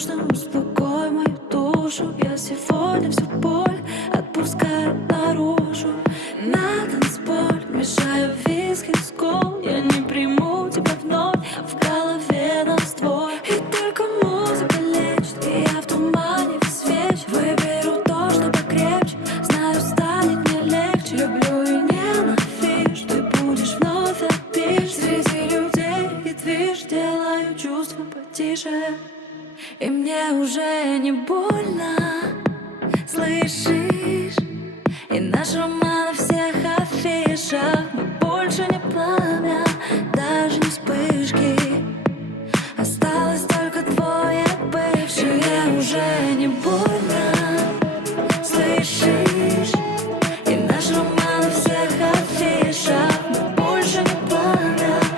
воздушным, успокой мою душу. Я сегодня всю боль отпускаю наружу. На танцполь мешаю виски с кол. Я не приму тебя вновь, в голове раствор. И только музыка лечит, и я в тумане весь вечер. Выберу то, что покрепче, знаю, станет мне легче. Люблю и ненавижу, ты будешь вновь опишь. Среди людей и движ делаю чувства потише. И мне уже не больно, слышишь? И наш роман на всех афишах. Мы больше не пламя, даже не вспышки. Осталось только твое бывшее. И мне уже не больно.